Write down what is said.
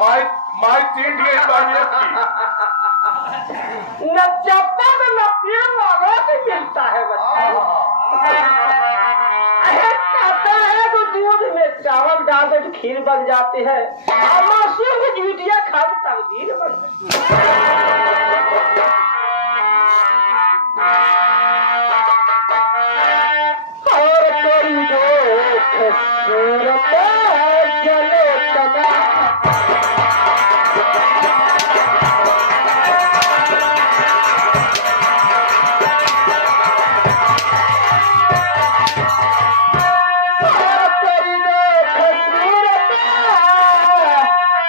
माई चींट गई बानिया की। न चप्पल न पीने वालों से मिलता है बच्चा। कहता है तो दूध में चावल डाल दे तो खीर बन जाती है।